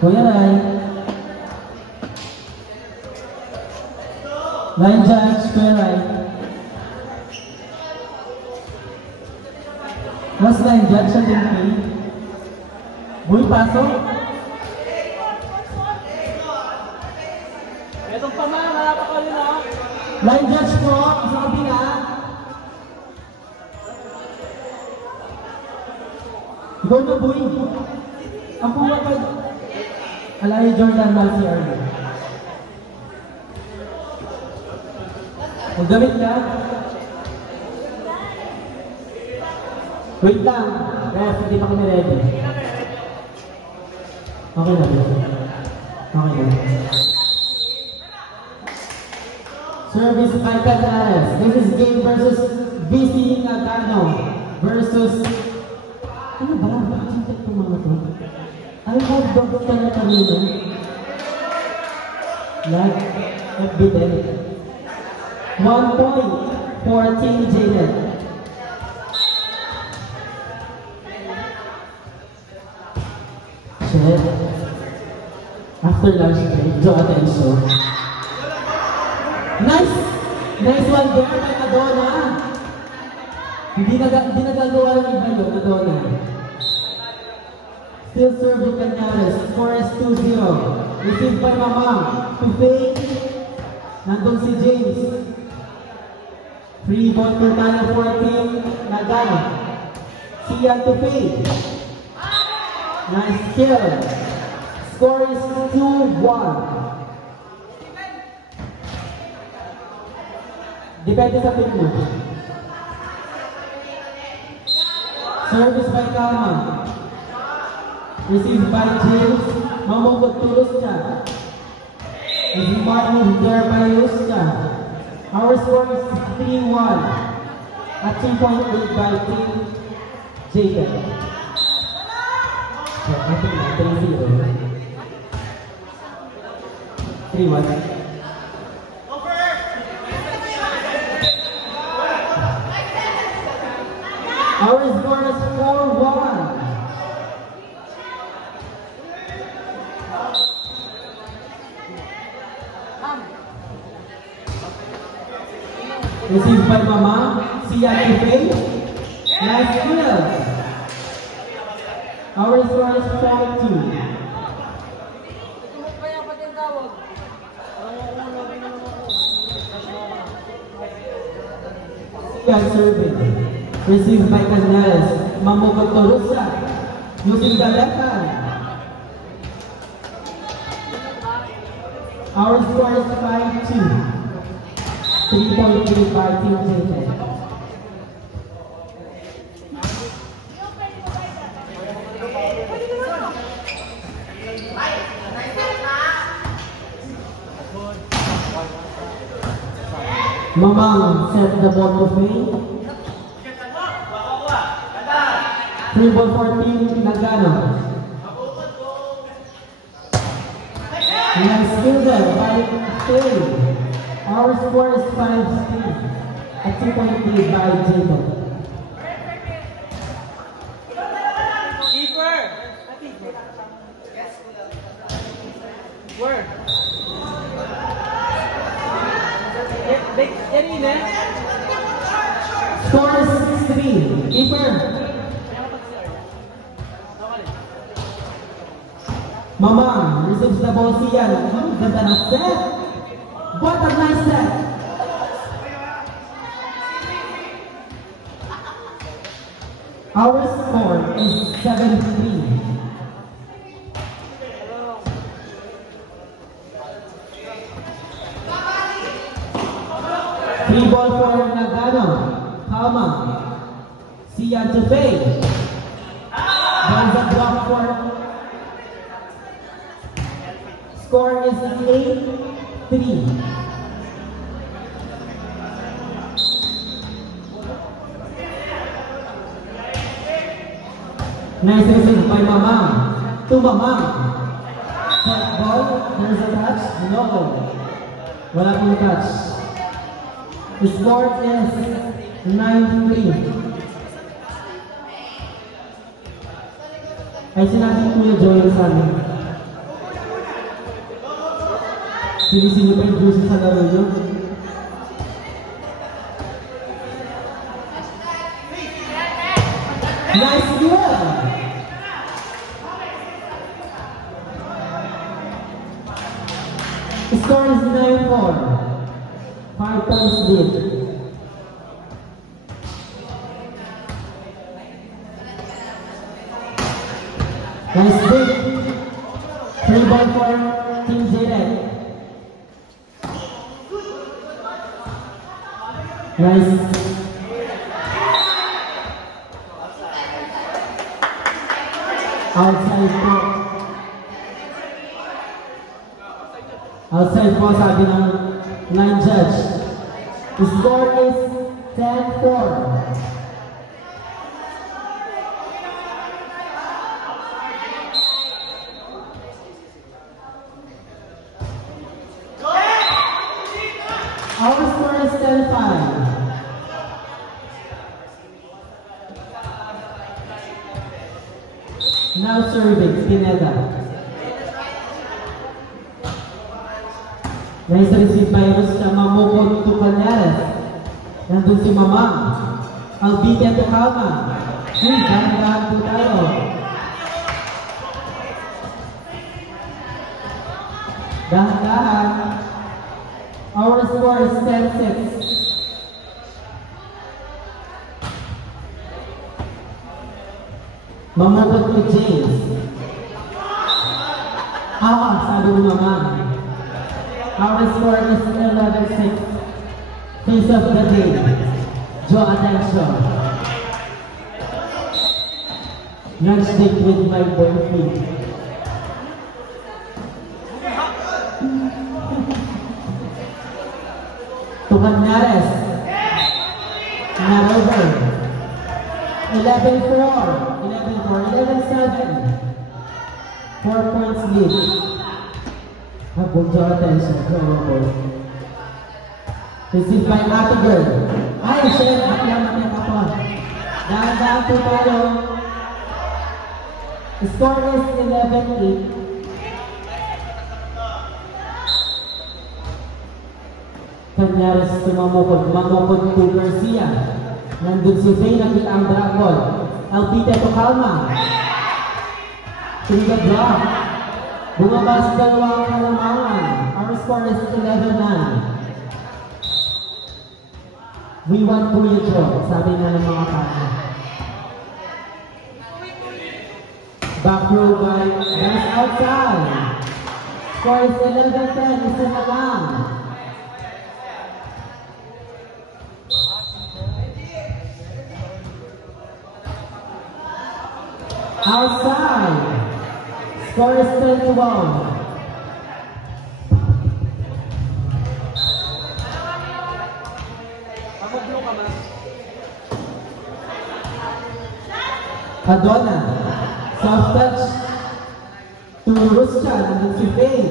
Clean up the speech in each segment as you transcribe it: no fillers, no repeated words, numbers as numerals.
Kuya Rai. Line judge, Kuya Rai. Last line judge sa TNP. Boy, pasok. Itong pamana, malapit ko rin ako. Line judge po, sa kabila. Go na, boy. Ako matag. Alay Jordan Malcier. Magdamit ka. Wait lang. Ref, hindi pa kami ready. Okay na, bro. Okay na. Service by Canales. This is game versus VC Nagano versus... Ano ba? Bakit ito mga to? I have dogs ka na kanina. Like, evident. 1 point for Team Jaden. Shit. After lunch break, draw attention. Nice! Nice one there by Madonna. Hindi nagagawa ng iba yun, Madonna. Still serving Canales. Score is 2-0. Received by Mamang. To fake. Nandun si James. Free ball per tayo for Team Nagano. Sian to fake. Nice kill. Score is 2-1. Depende sa team mo. Service by Kama. Received by James. Mamong tulus siya. Received by Derbayos siya. Our score is 3-1. At 2.8 by Team Jacob. So, I think na 3-0. 3-1. Our score is 4-1. Received by Mama, Sia Kipay. Nice kill. Our score is 4-2. Sia serving. Received by Canales. Mamukot Torusa. Using the left hand. Our score is 5-2. 3.3 by Team Jaden. Mamang set the ball to fade. 3 ball for Team Nagano. Nice skill there by Phil. Our score is 5-3 at 2.3 by Jacob. Keeper! Where? Get in there. Score is 6-3. Keeper. Mamang receives the ball siya. Ganda na set. What a nice set. Our score is 7-3. Free ball for Nagano. Kama. Sian to fade. There's a block for. Score is 8-3. Nice receive by Mamang. To Mamang. Set ball. There's a touch. No. Wala pong touch. The score is 9-3. Ay sinabi Kuya Joel sa amin. Sinisili pa yung juicy sa laro yun. Nice goal! The score is 9-4. 5 points lead. Nice break. 3 ball for Team Zedek. Nice. Outside po. Outside po sabi ng line judge. The score is 10-4. Our score is 10-5. Now serving, Pineda. Nice receive by Rusca, Mamukod to Cañares. Nandun si Mamang. Albite to Calma. Dahan-dahan po tayo. Dahan-dahan. Our score is 10-6. Mamukod to James. Sabi mo naman. Our score is 11-6. Face of the day. Draw attention. Lunch date with my boyfriend. To Cañares. Not over. 11-4. 11-7. 4 points lead. Draw attention. Received by Attiger. Ay, shit! Mati ako. Dahan-dahan po tayo. The score is 11-8. Cañares to Mamukod. Mamukod to Garcia. Nandun si Faye, nakita ang drop ball. Albite to Calma. Trigger block. Bumabas dalawang kalamangan. Our score is 11-9. We want to draw, sabi nga ng mga kanya. Back row by Dennis outside. Score is 11-10. Isa na lang. Outside. Score is 10-12. Adona. Soft touch to Rusca. Nandun si Faye.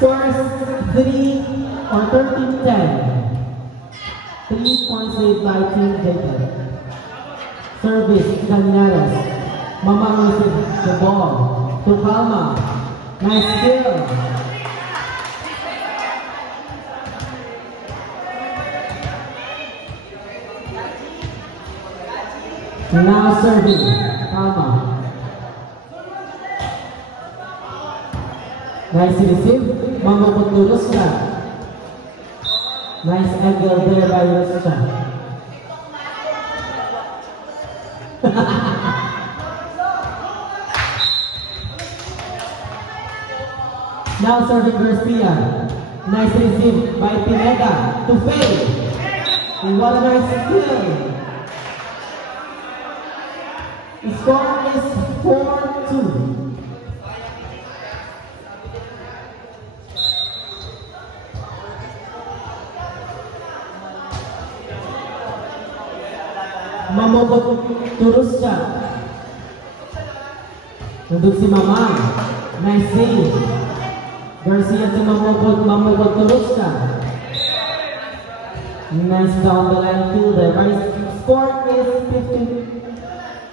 Score is 3 or 13-10. 3 points lead by Team Jacob. Service, Cañares. Mamang receives the ball to Calma. Nice skill. Now serving, Calma. Nice receive, Mamukod to Rusca. Nice angle there by Rusca. Now serving Garcia. Nice receive by Pineda to Faye. And what a nice skill. The score is 4-2. Mamukod to Rusca. Nandun si Mamang. Nice save. Garcia to Mamukod to Rusca. Nice down the line fielder. My score is 15-12.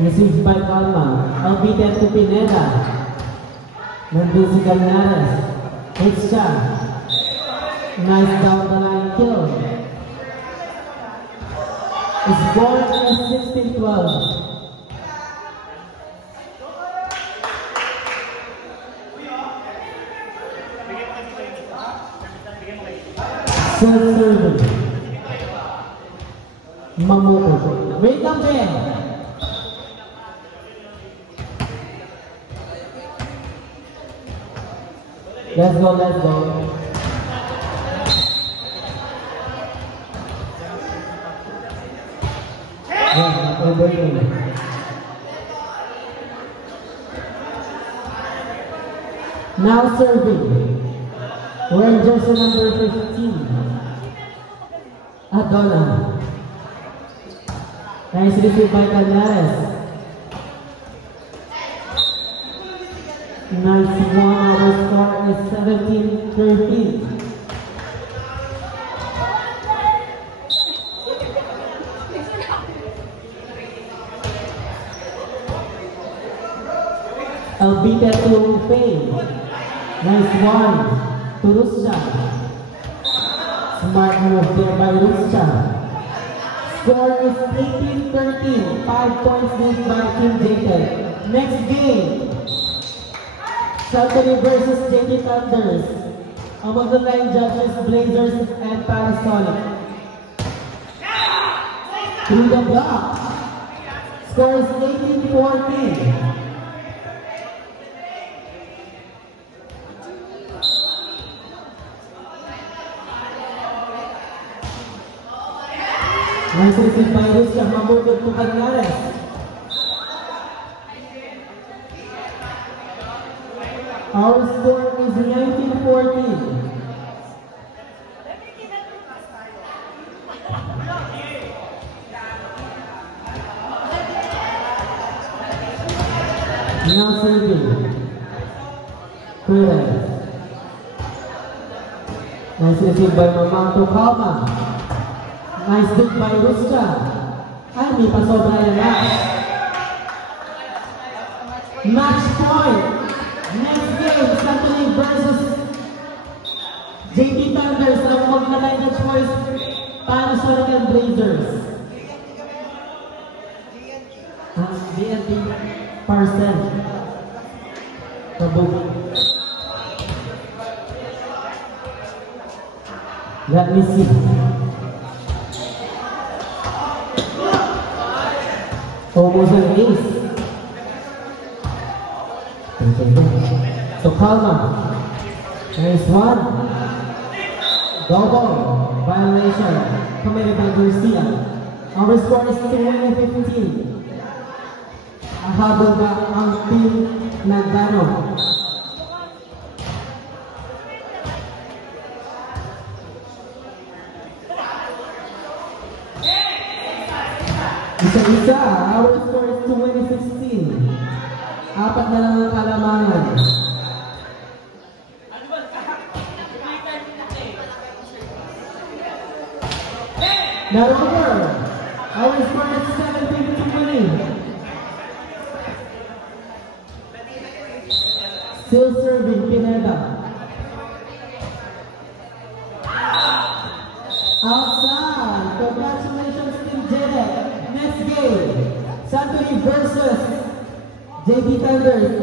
Received by Calma. Albited to Pineda. Nandun si Galnares. Hits siya. Nice down the line kill. Score is 16-12. Self-serving. Mamuko. Wait lang din. Let's go, let's go. Yeah, overtime. Now serving. Wearing jersey number 15. Adona. Nice receive by Galnares. Nice one. Our score is 17-13. Albited to Payne. Nice one to Ruscha. Smart move there by Ruscha. Score is 18-13. 5 points lead by Team Jacob. Next game. Saltony versus JT Thunders. Among the line judges, Blazers and Panasonic. Through the block. Score is 18-14. Nice receive by Ruscha. Mabugod to Galnares. Our score is 19-14. Now serving. Correct. Nice receive by Mamang to Calma. Nice dig by Ruscha. Ay, may pasobra yan na. Match point. Next game, Saltony versus JT Thunders. Ang maglalay na choice, Panasonic and Blazers. DNT Parcel. Kabog. Let me see. Almost an ace. So Calma. Nice one. Double. Violation. Committed by Garcia. Our score is 20-15. Ahabol ba ang team Nagano? Isa-isa, our score is 20-16. Apat na lang ang kalamangan. Not over. Our score is 17-20. Still serving, Pineda. Outside. Congratulations, Team Jedek. Next game, Saltony versus JT Thunders.